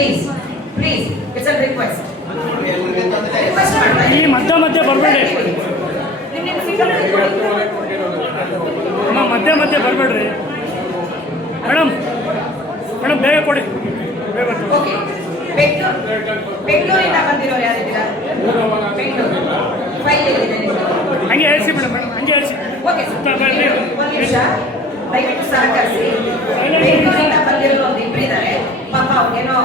please please it's a request request ಮಾಡ್ತಾ ಈ ಮಧ್ಯ ಮಧ್ಯೆ ಬರಬೇಡಿ ಅಮ್ಮ, ಮಧ್ಯೆ ಬರಬೇಡ್ರಿ ಮೇಡಮ್. ಬೇಗ ಕೊಡಿ, ಬೇಗ ಕೊಡಿ. ಓಕೆ ಬೆಂಗಳೂರಿಂದ ಬಂದಿರೋರು ಯಾರಿದ್ದೀರಾ? ಬೆಂಗಳೂರು ಫೈಲ್ ಇದೆ ಹಂಗೆ ಹೇಳ್ಸಿ ಮೇಡಮ್, ಹಂಗೆ ಹೇಳ್ಸಿ. ಓಕೆ ಒಂದು ನಿಮಿಷ ದಯವಿಟ್ಟು ಸಹಕರಿಸಿ. ಬೆಂಗಳೂರಿಂದ ಬಂದಿರೋರು ಒಂದು ಇಬ್ಬರು ಇದ್ದಾರೆ. ಪಾಪ ಅವ್ರಿಗೇನೋ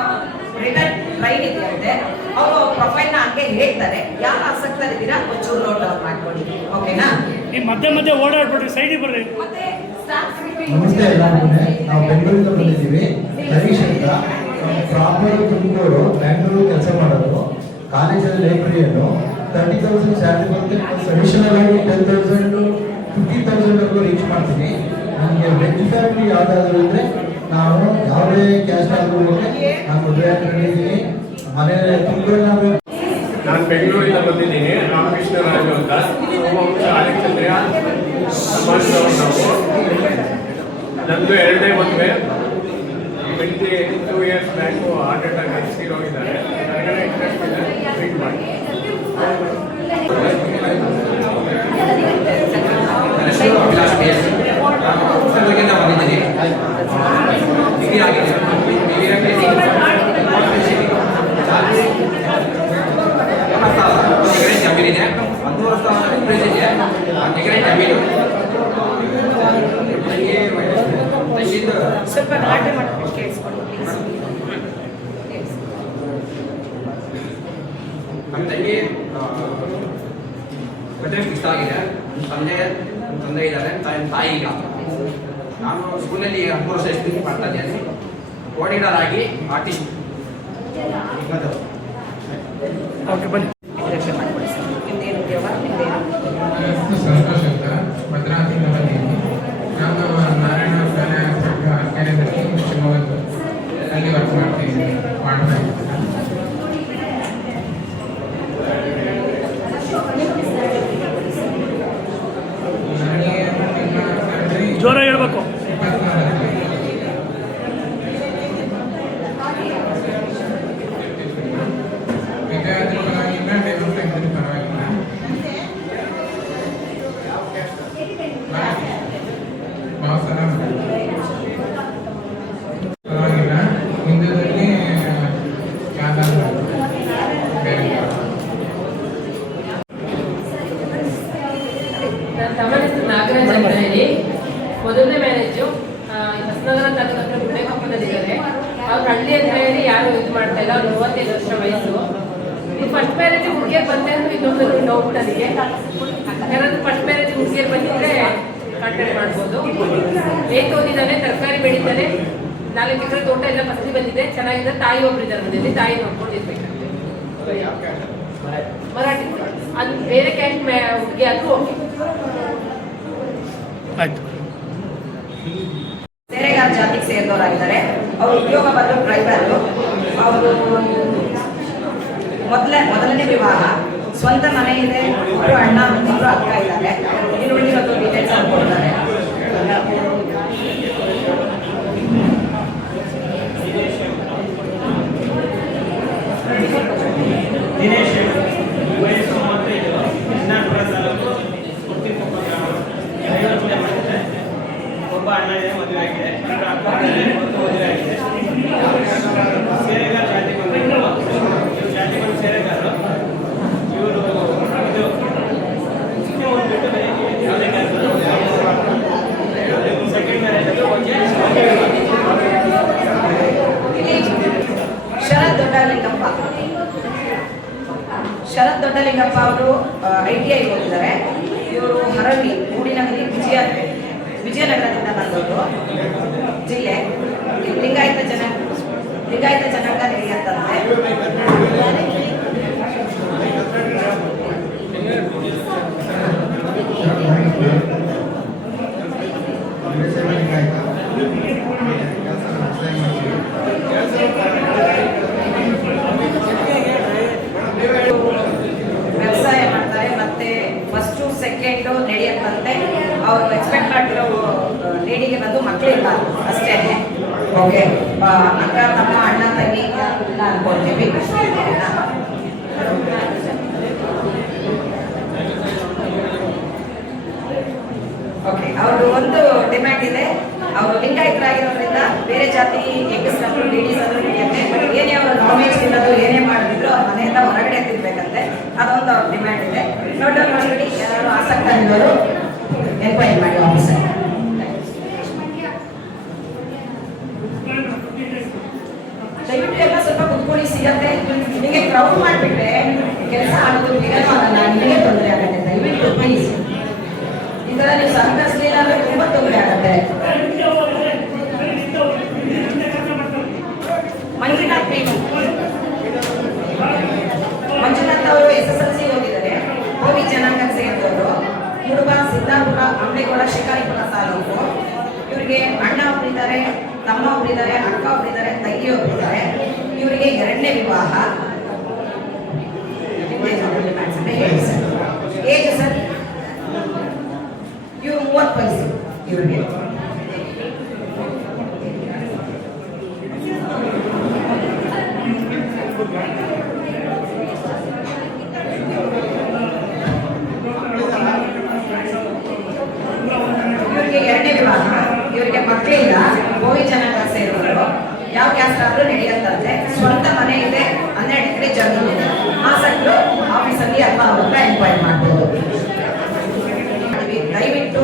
ರಿಟರ್ನ್ ಟ್ರೈನ್ ಇದೆಯಂತೆ. ಅವರು ಪ್ರೊಫೈಲ್ನ ಹಂಗೆ ಹೇಳ್ತಾರೆ. ಯಾರು ಆಸಕ್ತರಿದ್ದೀರಾ ಒಂಚೂರು ನೋಟ್ ಔಟ್ ಮಾಡ್ಕೊಳ್ಳಿ, ಓಕೆನಾ? ಈ ಮಧ್ಯೆ ಓಡಾಡ್ಬಿಡ್ರಿ, ಸೈಡಿಗೆ ಬರ್ರಿ. ಮತ್ತೆ ಸ್ಟಾಫ್ ನಮಸ್ತೆ ಎಲ್ಲರಿಗೂ. ನಾವು ಬೆಂಗಳೂರಿಂದ ಬಂದಿದ್ದೀವಿ. ಹರೀಶ್ ಅಂತ, ಪ್ರಾಪರ್ ತುಮಕೂರು, ಬ್ಯಾಂಗ್ಳೂರು ಕೆಲಸ ಮಾಡೋದು. ಕಾಲೇಜಲ್ಲಿ ಲೈಬ್ರರಿಯನ್ನು 30,000 ಸ್ಯಾಲರಿ ಬರುತ್ತೆ. ಅಡಿಷನಲ್ ಆಗಿ 10,000 50,000 ರೀಚ್ ಮಾಡ್ತೀನಿ. ನನಗೆ ವೆಜ್ ಫ್ಯಾಮಿಲಿ ಯಾವುದಾದ್ರೂ ಇದ್ರೆ ನಾವು ಯಾವುದೇ ಕ್ಯಾಸ್ಟ್ ಆದರೂ ನಾನು ಮದುವೆ ಆಗಿದ್ದೀನಿ. ಮನೆ ತುಮಕೂರಿನ ನಾನು ಬೆಂಗಳೂರಿಂದ ಬಂದಿದ್ದೀನಿ. ರಾಮಕೃಷ್ಣ ರಾಜು ಅಂತ, ಸೋಮವಂಶ ಆದಿತ್ಯ ಸಮಾಜದವರು ನಾವು. ನಂದು 2ನೇ ಮದುವೆ. 2 ಇಯರ್ಸ್ ಬ್ಯಾಕು ಹಾರ್ಟ್ ಅಟ್ಯಾಕ್ ಆಗಿ ಹೋಗಿದ್ದಾರೆ. ನನಗೆ ಇಂಟ್ರೆಸ್ಟ್ ಇದೆ, ಟ್ರೀಟ್ ಮಾಡಿ. ಚಿತ್ರದುರ್ಗದಿಂದ ಬಂದಿದ್ದೀನಿ. ಡಿಗ್ರಿ ಆಗಿದೆ. ಜಮೀನಿದೆ, 1 ವರ್ಷ ಎಕ್ಸ್ಪೀರಿಯನ್ಸ್ ಇದೆ. ಎಕರೆ ಜಮೀನು. ಸ್ವಲ್ಪ ಗಲಾಟೆ ಮಾಡೋದು ಕೇಳಿಸ್ಕೊಂಡು ಪ್ಲೀಸ್. ನಮ್ಮ ತಂಗಿ ಮದುವೆ ಫಿಕ್ಸ್ ಆಗಿದೆ. ತಂದೆ ಇದ್ದಾರೆ, ತಾಯಿ ಇಲ್ಲ. ನಾನು ಸ್ಕೂಲಲ್ಲಿ 10 ವರ್ಷ ಎಕ್ಸ್ಪೀರಿಯನ್ಸ್ ಮಾಡ್ತಾ ಇದ್ದೇನೆ. ಕೋಆರ್ಡಿನೇಟರ್ ಆಗಿ ಆರ್ಟಿಸ್ಟ್. ಓಕೆ, ಬನ್ನಿ. ನಿಮ್ದೇನು ಉದ್ಯೋಗ? ನಿಮ್ದೇನು? ಸಂತೋಷ ಅಂತ ಭದ್ರಾವತಿಯಿಂದ ಬಂದಿದ್ದೀನಿ. ನಾನು ನಾರಾಯಣ ಕಾರ್ಯದರ್ಶಿ ಶಿವಮೊಗ್ಗ ಅಲ್ಲಿ ವರ್ಕ್ ಮಾಡ್ತಾ ಇದ್ದೀನಿ. ಜೋರ ಹೇಳ್ಬೇಕು. ಬೇಕಾದ್ರೂ ಪರವಾಗಿಲ್ಲ, ಡೆವಲಪ್ಮೆಂಟ್ ಪರವಾಗಿಲ್ಲ. ಭಾಳ ಪರವಾಗಿಲ್ಲ. ಹಿಂದೂದಲ್ಲಿ ಬೇರೆ ತಮ್ಮ ಹೆಸರು ನಾಗರಾಜ್ ಅಂತ ಹೇಳಿ. ಮೊದಲನೇ ಮ್ಯಾರೇಜು ಹೊಸನಗರ ತಾಲೂಕು ಹತ್ರ ಗುಡ್ಡೆಕೊಪ್ಪದಲ್ಲಿದ್ದಾರೆ. ಅವ್ರು ಹಳ್ಳಿ ಅಂತ ಹೇಳಿ ಯಾರು ಇದು ಮಾಡ್ತಾ ಇಲ್ಲ. ಅವ್ರು 35 ವರ್ಷ ವಯಸ್ಸು. ಇದು ಫಸ್ಟ್ ಮ್ಯಾರೇಜ್ ಹುಡುಗಿಯರು ಬಂದೆ ಅಂದ್ರೆ ಇನ್ನೊಂದು ಡೌಟ್ ನನಗೆ. ಯಾರಾದ್ರೂ ಫಸ್ಟ್ ಮ್ಯಾರೇಜ್ ಹುಡುಗಿಯರು ಬಂದಿದ್ರೆ ಕಾಂಟ್ಯಾಕ್ಟ್ ಮಾಡ್ಬೋದು. ಏನ್ ಓದಿದ್ದಾನೆ, ತರಕಾರಿ ಬೆಳೀತಾನೆ, 4 ಎಕರೆ ತೋಟ ಎಲ್ಲ ಫಸ್ಟಿ ಬಂದಿದೆ, ಚೆನ್ನಾಗಿದೆ. ತಾಯಿ ಒಬ್ಬರಿದ್ದಾರೆ ಮನೆಯಲ್ಲಿ, ತಾಯಿ ನೋಡ್ಕೊಂಡಿರ್ಬೇಕಂತೆ. ಮರಾಠಿ ಅದು ಬೇರೆ ಕ್ಯಾಸ್ಟ್ ಹುಡುಗಿ ಆದ್ರೂ ಓಕೆ. ಆಯ್ತು. ಸೇರೆಗಾರ ಜಾತಿಗೆ ಸೇರಿದವರಾಗಿದ್ದಾರೆ. ಅವ್ರ ಉದ್ಯೋಗ ಬಂದು ಡ್ರೈವರು. ಅವರು ಮೊದಲನೇ ವಿವಾಹ, ಸ್ವಂತ ಮನೆ ಇದೆ, 1 ಅಣ್ಣ 1 ಅಕ್ಕ ಇದ್ದಾರೆ. ಇನ್ನು ಉಳಿದಿರೋದು ಡೀಟೇಲ್ಸ್ ಕೊಡ್ತಾರೆ. ದಿನೇಶ್ ವಯಸ್ಸು 35, ಯಜ್ಞಾಪುರ ತಾಲೂಕು ಕುರ್ತಿಕೊಪ್ಪ ಗ್ರಾಮ. 50 ಮಾಡಿದೆ. ಒಬ್ಬ ಅಣ್ಣ ಇದೆ, ಮದುವೆ ಆಗಿದೆ. 2 ಅಕ್ಕ ಇದ್ದಾರೆ, 1 ಮದುವೆ ಆಗಿದೆ. ಸೇರೆಗಾರ ಜಾತಿ ಬಂದು ಜಾತಿ ಬಂದು ಸೇರೆಗಾರರು. ಇವರು ಇದು ಒಂದು ಬಿಟ್ಟು ಯಾವುದೇ ಸೆಕೆಂಡ್ ಮ್ಯಾರೇಜ್ ಅದು ಓಕೆ. ಶರತ್ ದೊಡ್ಡಲಿಂಗಪ್ಪ ಅವರು ITI ಹೋಗಿದ್ದಾರೆ. ಇವರು ಹರವಿ ಮೂಡಿನಗರಿ ವಿಜಯನಗರದಿಂದ ಬಂದವರು. ಜಿಲ್ಲೆ ಲಿಂಗಾಯತ ಜನಾಂಗ ನಡೆಯುತ್ತಂತೆ. ವ್ಯವಸಾಯ ಮಾಡ್ತಾರೆ. ಮತ್ತೆ ಫಸ್ಟು ಸೆಕೆಂಡು ನಡೆಯತ್ತಂತೆ. ಅವ್ರು ಎಕ್ಸ್ಪೆಕ್ಟ್ ಮಾಡಿರೋ ಲೇಡಿಗೆ ಬಂದು ಮಕ್ಕಳಿಲ್ಲ ಅಷ್ಟೇ. ಓಕೆ ಅಕ್ಕ ತಮ್ಮ ಅಣ್ಣ ತಂಗಿ ಎಲ್ಲ ಅನ್ಕೊಳ್ತೀವಿ. ಓಕೆ, ಅವ್ರದ್ದು ಒಂದು ಡಿಮ್ಯಾಂಡ್ ಇದೆ. ಅವರು ಲಿಂಗಾಯತರಾಗಿರೋದ್ರಿಂದ ಬೇರೆ ಜಾತಿ ಹೆಂಗಸರು ಲೇಡೀಸ್ ಆದ್ರೂ ನಡೆಯುತ್ತೆ, ಬಟ್ ಏನೇ ಅವರು ನಾನ್ ವೆಜ್ ತಿನ್ನೋದು ಏನೇ ಮಾಡಿದ್ರು ಅವ್ರ ಮನೆಯಿಂದ ಹೊರಗಡೆ ತಿನ್ಬೇಕಂತೆ, ಅದೊಂದು ಅವ್ರ ಡಿಮ್ಯಾಂಡ್ ಇದೆ. ನೋಟ್ ಡೌನ್ ಮಾಡಿ, ಯಾರು ಆಸಕ್ತ ಇರೋರು ಎನ್ಕ್ವೈರಿ ಮಾಡಿ ಆಫೀಸರ್. ದಯವಿಟ್ಟು ಎಲ್ಲ ಸ್ವಲ್ಪ ಕುತ್ಕೊಳ್ಳಿ, ಸಿಗತ್ತೆ. ನಿಮಗೆ ಕ್ರೌಡ್ ಮಾಡಿಬಿಟ್ರೆ ಕೆಲಸ ಆಗೋದು ಬೇಗನೂ ಆಗಲ್ಲ, ನಿಮಗೆ ತೊಂದರೆ ಆಗುತ್ತೆ. ದಯವಿಟ್ಟು ಪ್ಲೀಸ್ ಈ ಥರ ನೀವು ಸಹಕರಿಸಲಿಲ್ಲ ಅಂದ್ರೆ ತುಂಬ ತೊಂದರೆ ಆಗುತ್ತೆ. ಮಂಜುನಾಥ್ ಅವರು SSLC ಓದಿದ್ದಾರೆ, ಹೋಗಿ ಜನಾಂಗಕ್ಕೆ ಸೇರಿದವರು. ಕುರುಬ, ಸಿದ್ದಾಪುರ, ಅಂಬೇಗೌಡ, ಶಿಕಾರಿಪುರ ತಾಲೂಕು. ಇವರಿಗೆ ಅಣ್ಣ ಒಬ್ಬರಿದ್ದಾರೆ, ತಮ್ಮ ಒಬ್ಬರಿದ್ದಾರೆ, ಅಕ್ಕ ಒಬ್ಬರಿದ್ದಾರೆ, ತಂಗಿ ಒಬ್ಬರಿದ್ದಾರೆ. ಇವರಿಗೆ 2ನೇ ವಿವಾಹ. ಏಜ್ ಸರ್ ಇವರು 30 ವಯಸ್ಸು ಇವರಿಗೆ. ಇವರಿಗೆ 2ನೇ ವಿವಾಹ. ಇವರಿಗೆ ಮಕ್ಕಳಿಲ್ಲ, ಗೋವಿ ಜನಾಂಗ ಸೇರಿದವರು. ಯಾವ ಕ್ಯಾಸ್ಟ್ ಆದ್ರೂ ನಡೆಯುತ್ತಂತೆ. ಸ್ವಂತ ಮನೆ ಇದೆ, 12 ಎಕರೆ ಜಮೀನು ಇದೆ. ಆಸಕ್ತರು ಆಫೀಸಲ್ಲಿ ಅಥವಾ ಅವ್ರ ಹತ್ರ ಎನ್ಕ್ವೈರಿ ಮಾಡ್ಬೋದು.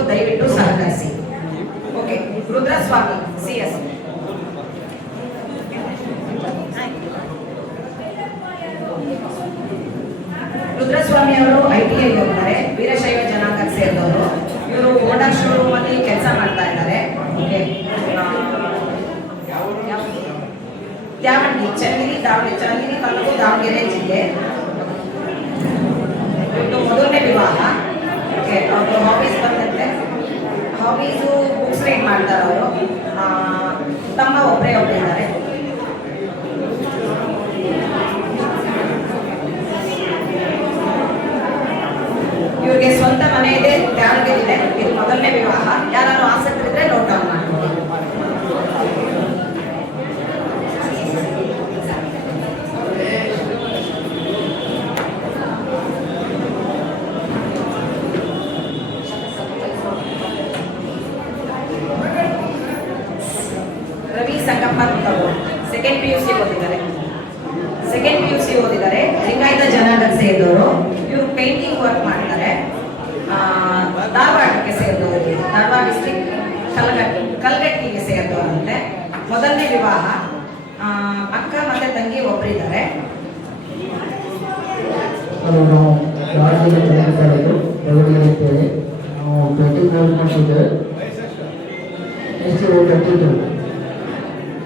ದಯವಿಟ್ಟು ಸಹಕರಿಸಿ. Okay, Rudraswamy CS. ರುದ್ರಸ್ವಾಮಿ ಅವರು ITI ಹೋಗ್ತಾರೆ, ವೀರಶೈವ ಜನಾಂಗಕ್ಕೆ ಸೇರಿದವರು. ಇವರು ಹೋಂಡಾ ಶೋರೂಮ್ ಅಲ್ಲಿ ಕೆಲಸ ಮಾಡ್ತಾ ಇದ್ದಾರೆ. ಓಕೆ, ತ್ಯಾವಣಿ, ಚನ್ನಗಿರಿ ತಾಲೂಕು, ದಾವಣಗೆರೆ ಜಿಲ್ಲೆ. ಇವರು 1ನೇ ವಿವಾಹ. ಓಕೆ, ಅವರು ಹಾಬೀಸ್ ಬಂದಂತೆ. ಹಾಬೀಸು ಬುಕ್ಸ್ ರೀಡ್ ಮಾಡ್ತಾರೆ ಅವರು. ತಮ್ಮ ಒಬ್ಬರಿದ್ದಾರೆ. ಇವ್ರಿಗೆ ಸ್ವಂತ ಮನೆ ಇದೆ, ದಾವಣಗೆರೆ ಇದೆ. ಇದು 1ನೇ ವಿವಾಹ. ಯಾರು ಆಸಕ್ತರಿದ್ರೆ ನೋಟ್ ಡೌನ್ ಮಾಡ್ಬೋದು. ರವಿ ಸಂಗಪ್ಪ ಅವರು ಸೆಕೆಂಡ್ PUC ಓದಿದ್ದಾರೆ. ಲಿಂಗಾಯತ ಜನಾಂಗಕ್ಕೆ ಸೇರಿದವರು. ಇವರು ಪೇಂಟಿಂಗ್ ವರ್ಕ್ ಮಾಡ್ತಾರೆ. ಧಾರವಾಡಕ್ಕೆ ಸೇರಿದವರು, ಧಾರವಾಡ ಡಿಸ್ಟ್ರಿಕ್ಟ್ ಕಲ್ಗಟ್ಟಿಗೆ ಸೇರಿದವರಂತೆ. 1ನೇ ವಿವಾಹ. ಅಕ್ಕ ಮತ್ತೆ ತಂಗಿ ಒಬ್ಬರಿದ್ದಾರೆ. ನಾವು ರಾಜ್ಯದಲ್ಲಿ ಬೆಳೆದಿದ್ದು ಬೆಳವಣಿಗೆ ನಾವು ಪೇಂಟಿಂಗ್ ವರ್ಕ್ ಮಾಡ್ತಿದ್ದೇವೆ. ಎಷ್ಟು ಕಟ್ಟಿದ್ದು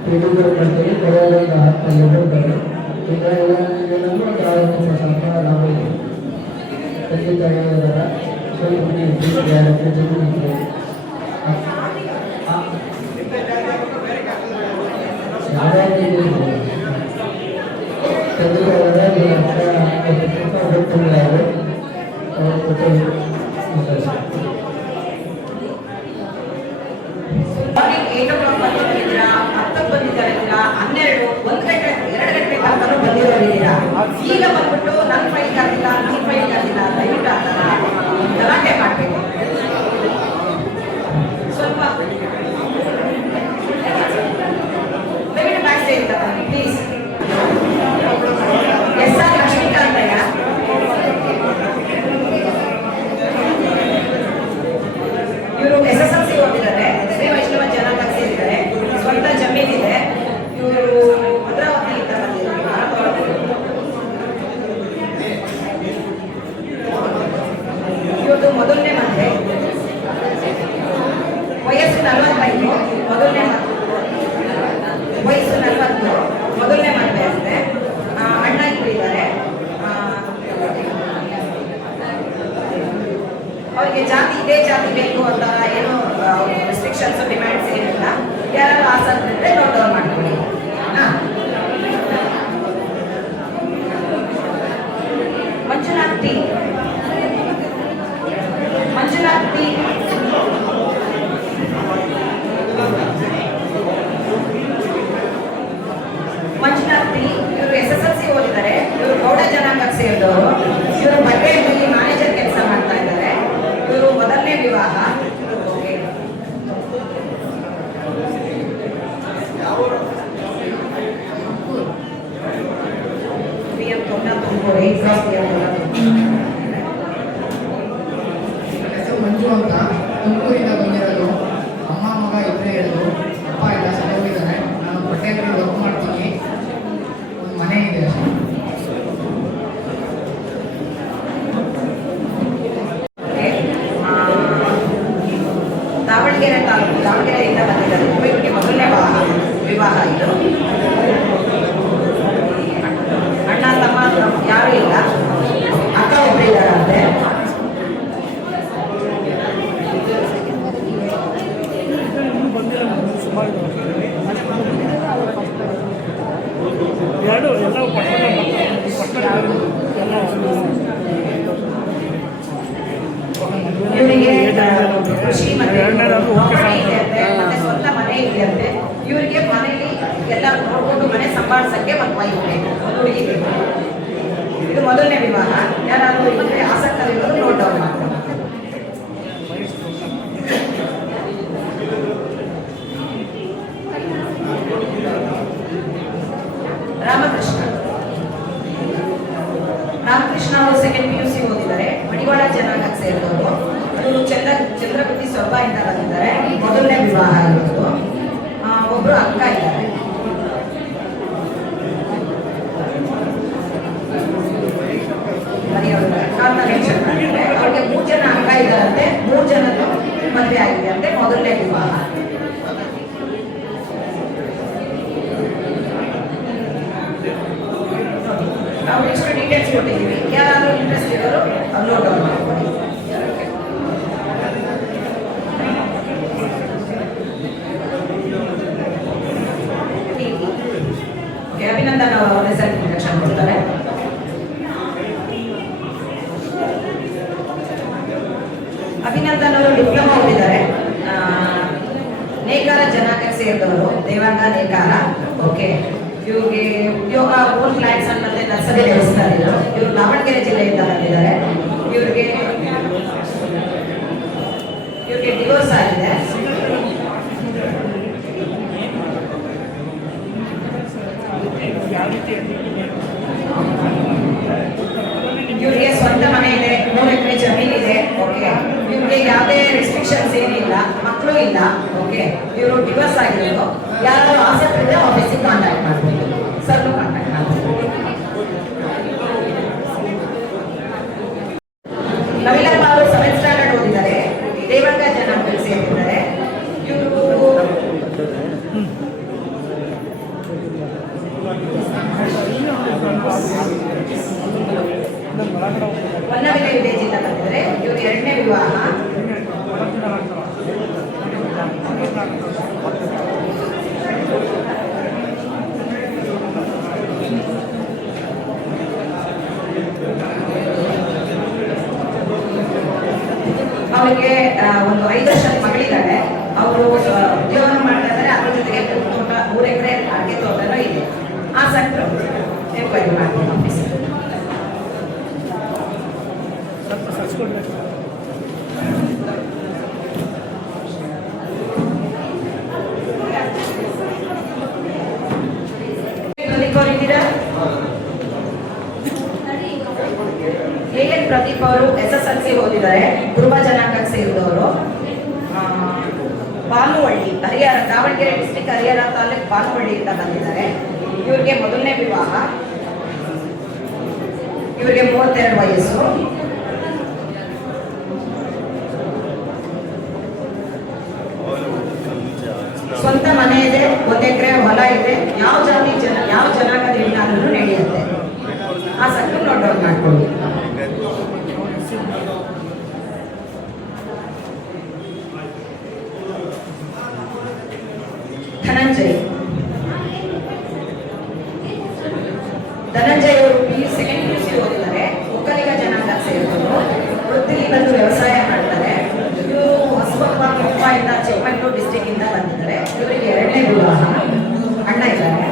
ಪೇಂಟಿಂಗ್ ವರ್ಕ್ ಮಾಡ್ತೀವಿ. ಕೊನೆಯಲ್ಲಿ 10 ಬರ್ತಾರೆ. ಈಗ ಏನಂದ್ರೆ ಒಂದು 6 ಸ್ವಲ್ಪ ನಾವು ತಂದೆ ತಾಯಿ ಇದ್ದಾರೆ, ಸ್ವಲ್ಪ ಜಮೀನಿದೆ. ಮಾರ್ನಿಂಗ್ 8 o'clock ಬಂದಿದ್ದೀರಾ, 10 ಬಂದಿದ್ದಾರೆ, 12, 1 ಗಂಟೆ 2 ಗಂಟೆ ತನಕ ಬಂದಿರೋರಿದ್ದೀರಾ. ಈಗ ಬಂದ್ಬಿಟ್ಟು ನನ್ನ ಫೈಲ್ ಕರೆದಿಲ್ಲ, ದಯವಿಟ್ಟು ಗಲಾಟೆ ಮಾಡಬೇಕು. ಸ್ವಲ್ಪ ದಯವಿಟ್ಟು ಬ್ಯಾಕ್ ಸೈಡ್ ಎರಡು ಎಲ್ಲ ಪಟ್ಟಣ ಇವರಿಗೆ ಕೃಷಿ ಮತ್ತೆ ಪ್ರಾಪರ್ಟಿ ಇದೆ ಅಂತೆ, ಮತ್ತೆ ಸ್ವಂತ ಮನೆ ಇದೆ ಅಂತೆ. ಇವರಿಗೆ ಮನೆಯಲ್ಲಿ ಎಲ್ಲ ನೋಡ್ಕೊಂಡು ಮನೆ ಸಂಭಾಳಿಸಕ್ಕೆ ಒಂದು ವೈಫ್ ಬೇಕು, ಒಂದು ಹುಡುಗಿ ಬೇಕು. ಇದು ಮೊದಲನೇ ವಿವಾಹ. ಯಾರಾದ್ರೂ ಇದ್ರೆ ಆಸಕ್ತರಿರೋದು ನೋಟ್ ಡೌನ್ ಮಾಡ್ತಾರೆ. ರಾಮಕೃಷ್ಣ ಅವರು ಸೆಕೆಂಡ್ PUC ಓದಿದ್ದಾರೆ. ಮಡಿವಾಳ ಜನಾಂಗಕ್ಕೆ ಸೇರಿದವರು. ಅವರು ಚಂದ್ರಗುತ್ತಿ ಸೊರಬಾಯಿಂದ ಬಂದಿದ್ದಾರೆ. ಮೊದಲನೇ ವಿವಾಹ ಆಗಿರೋದು. ಒಬ್ರು ಅಕ್ಕ ಇದ್ದಾರೆ. ಅವ್ರಿಗೆ 3 ಜನ ಅಕ್ಕ ಇದ್ದಾರಂತೆ. 3 ಜನದ್ದು ಮದುವೆ ಆಗಿದೆ ಅಂತೆ. ಮೊದಲನೇ ವಿವಾಹ. ನಾವು ಎಷ್ಟು ಡೀಟೇಲ್ಸ್ ಕೊಟ್ಟಿದ್ದೀವಿ. ಯಾರಾದರೂ ಇಂಟ್ರೆಸ್ಟ್ ಇರೋರು ಅಪ್ಲೋಡ್ ಮಾಡ್ಕೊಳ್ಳಿ. ಅಭಿನಂದನ್ ಅವರು ರಿಸಲ್ಟ್ ಇಂಟ್ರಕ್ಷನ್ ಕೊಡ್ತಾರೆ. ಅಭಿನಂದನ್ ಅವರು ಡಿಪ್ಲೊಮಾ ಓದಿದ್ದಾರೆ. ನೇಕಾರ ಜನಾಂಗಕ್ಕೆ ಸೇರಿದವರು, ದೇವಾಂಗ ನೇಕಾರ. ಓಕೆ, ಇವ್ರಿಗೆ ಉದ್ಯೋಗ ಓನ್ ಪ್ಲಾಂಟ್ಸ್ ಮತ್ತೆ ನರ್ಸರಿ ನಡೆಸ್ತಾ ಇದ್ರು. ಇವರು ದಾವಣಗೆರೆ ಜಿಲ್ಲೆಯಿಂದ ಬಂದಿದ್ದಾರೆ. ಇವ್ರಿಗೆ ಡಿವೋರ್ಸ್ ಆಗಿದೆ. ಇವ್ರಿಗೆ ಸ್ವಂತ ಮನೆ ಇದೆ, 3 ಎಕರೆ ಜಮೀನಿದೆ. ಓಕೆ, ಇವ್ರಿಗೆ ಯಾವುದೇ ರೆಸ್ಟ್ರಿಕ್ಷನ್ಸ್ ಏನಿಲ್ಲ, ಮಕ್ಕಳು ಇಲ್ಲ. ಓಕೆ, ಇವರು ಡಿವೋರ್ಸ್ ಆಗಿರೋದು. ಯಾರಾದ್ರೂ ಆಸಕ್ತಿ ಇದ್ರೆ ಆಫೀಸಿಗೆ ಕಾಂಟ್ಯಾಕ್ಟ್ ಮಾಡ್ಬೋದು, ಸರ್ನು ಕಾಂಟ್ಯಾಕ್ಟ್ ಮಾಡ್ಬೋದು. ನವಿಲಪ್ಪ ಅವರು 7th ಸ್ಟ್ಯಾಂಡರ್ಡ್ ಓದಿದ್ದಾರೆ. ದೇವಂಗ ಜನಾಂಗಕ್ಕೆ ಸೇರಿದ್ದಾರೆ. ಇವರು ಹೊನ್ನವಿಲೆ ವಿಲೇಜ್ ಇಂದ ಬಂದಿದ್ದಾರೆ. ಇವರು 2ನೇ ವಿವಾಹ. ಅವರಿಗೆ ಒಂದು 5 ವರ್ಷದ ಮಗಳಿದ್ದಾಳೆ. ಅವರು ಉದ್ಯೋಗ ಮಾಡ್ತಾ ಇದ್ದಾರೆ. ಅದ್ರ ಜೊತೆಗೆ ತೋಟ, 3 ಎಕರೆ ಅಡಿಕೆ ತೋಟನೂ ಇದೆ. ಆಸಕ್ತರು ಎಂಕ್ವೈರಿ ಮಾಡ್ಬೋದು ಆಫೀಸ್. ಪ್ರದೀಪ್ ಅವರು SSLC ಓದಿದ್ದಾರೆ. ಕುರುಬ ಜನಾಂಗಕ್ಕೆ ಸೇರಿದವರು. ಬಾನುವಳ್ಳಿ, ಹರಿಹರ, ದಾವಣಗೆರೆ ಡಿಸ್ಟ್ರಿಕ್ಟ್, ಹರಿಹರ ತಾಲೂಕು, ಬಾನುವಳ್ಳಿಯಿಂದ ಬಂದಿದ್ದಾರೆ. ಇವ್ರಿಗೆ ಮೊದಲನೇ ವಿವಾಹ. ಇವರಿಗೆ 32 ವಯಸ್ಸು. ಸ್ವಂತ ಮನೆ ಇದೆ, 1 ಎಕರೆ ಹೊಲ ಇದೆ. ಯಾವ ಜನಾಂಗದಿಂದ ನಡೆಯುತ್ತೆ. ಆಸಕ್ತಿ ನೋಟ್ ಡೌನ್ ಮಾಡ್ಕೊಳ್ಳಿ. ಧನಂಜಯ್ ಅವರು ಸೆಕೆಂಡ್ PUC ಓದಿದ್ದಾರೆ. ಒಕ್ಕಲಿಗ ಜನಾಂಗಕ್ಕೆ ಸೇರಿದವರು. ವೃತ್ತಿಲಿ ಬಂದು ವ್ಯವಸಾಯ ಮಾಡ್ತಾರೆ. ಇವರು ಹೊಸಬಪ್ಪ ಮುಂಬೈಯಿಂದ, ಚಿಕ್ಕಮಗಳೂರು ಡಿಸ್ಟ್ರಿಕ್ಟ್ ಇಂದ ಬಂದಿದ್ದಾರೆ. ಇವರಿಗೆ 2ನೇ ವಿವಾಹ. ಅಣ್ಣ ಇದ್ದಾರೆ.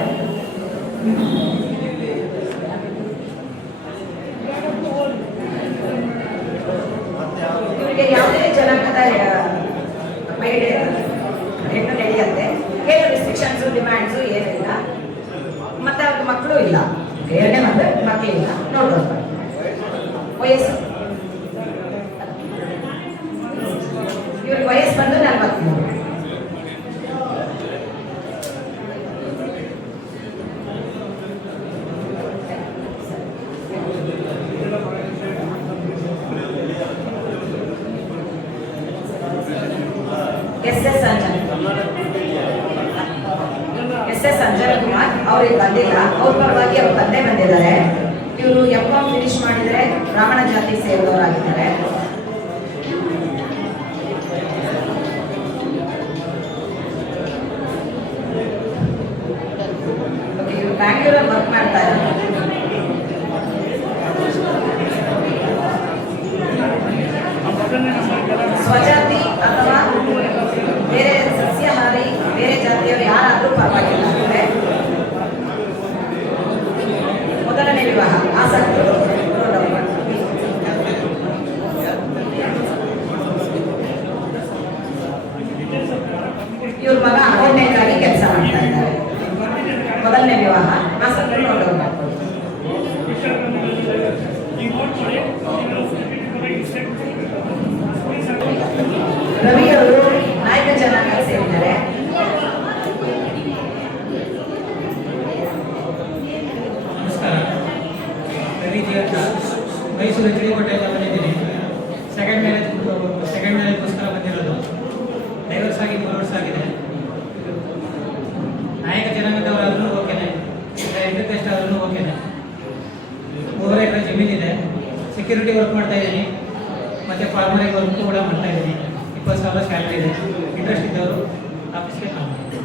ಇವರಿಗೆ ಯಾವುದೇ ಜನಾಂಗದ ಮಹಿಳೆ ಹೆಣ್ಣು ನಡೆಯುತ್ತೆ. ಏನು ರಿಸ್ಟ್ರಿಕ್ಷನ್ಸು, ಡಿಮ್ಯಾಂಡ್ಸು ಏನಿಲ್ಲ. ಮತ್ತೆ ಅವ್ರಿಗೆ ಮಕ್ಕಳು ಇಲ್ಲ. 2ನೇ ಮದುವೆ, ಮಕ್ಕಳಿಲ್ಲ. ನೋಡೋಣ ವಯಸ್ಸು. ಇವ್ರಿಗೆ ವಯಸ್ಸು ಬಂದು 43. SS ಸಂಜಯ್ ಕುಮಾರ್ ಅವ್ರಿಗೆ ಬಂದಿಲ್ಲ. ಅವ್ರ ಪರವಾಗಿ ಅವ್ರ ತಂದೆ ಬಂದಿದ್ದಾರೆ. ಇವರು M.Com ಫಿನಿಶ್ ಮಾಡಿದರೆ, ಬ್ರಾಹ್ಮಣ ಜಾತಿ ಸೇರಿದವರಾಗಿದ್ದಾರೆ. ಬ್ಯಾಂಗ್ಳೂರಲ್ಲಿ ವರ್ಕ್ ಮಾಡ್ತಾ ಇರೋದು. ಸ್ವಜಾತಿ ಅಥವಾ ಬೇರೆ ಸಸ್ಯಾಹಾರಿ ಬೇರೆ ಜಾತಿಯವರು ಯಾರಾದರೂ ಪರವಾಗಿಲ್ಲ. ಅಂದರೆ ಮೊದಲನೇ ವಿವಾಹ ಆಸಕ್ತರು ಇವ್ರ ಮಗ ಅಕೌಂಟೆಂಟ್ ಆಗಿ ಕೆಲಸ ಮಾಡ್ತಾ ಇದ್ದಾರೆ. ಮೊದಲನೇ ವಿವಾಹ ಆಸಕ್ತರು ನೋಡೋರು ಮಾಡ್ಬೋದು. ರವಿ ಅವರು ನಾಯಕ ಜನಾಂಗಕ್ಕೆ ಸೇರಿದ್ದಾರೆ. ನಮಸ್ಕಾರ. ರವಿ ಜೀವತ್ತ ಮೈಸೂರು ಚಿಡಿಕೋಟೆಯಿಂದ ಬಂದಿದ್ದೀನಿ. ಸೆಕೆಂಡ್ ಮ್ಯಾರೇಜ್ಗೋಸ್ಕರ ಬಂದಿರೋದು. ಡೈವರ್ಸ್ ಆಗಿ 3 ವರ್ಷ ಆಗಿದೆ. ನಾಯಕ ಜನಾಂಗದವರಾದ್ರೂ ಓಕೆನೆ, ಇಂಟರ್ಕಾಸ್ಟ್ ಆದ್ರೂ ಓಕೆನೆ. 3 ಎಕರೆ ಜಮೀನಿದೆ. ಸೆಕ್ಯೂರಿಟಿ ವರ್ಕ್ ಮಾಡ್ತಾ ಇದ್ದೀನಿ, ಮತ್ತು ಫಾರ್ಮರಿಗೆ ವರ್ಕ್ ಕೂಡ ಮಾಡ್ತಾ ಇದ್ದೀನಿ. 20,000 ಸ್ಯಾಲ್ರಿ ಇದೆ. ಇಂಟ್ರೆಸ್ಟ್ ಇದ್ದವರು ಆಫೀಸ್ಗೆ ಕಾಲ್ ಮಾಡಿ.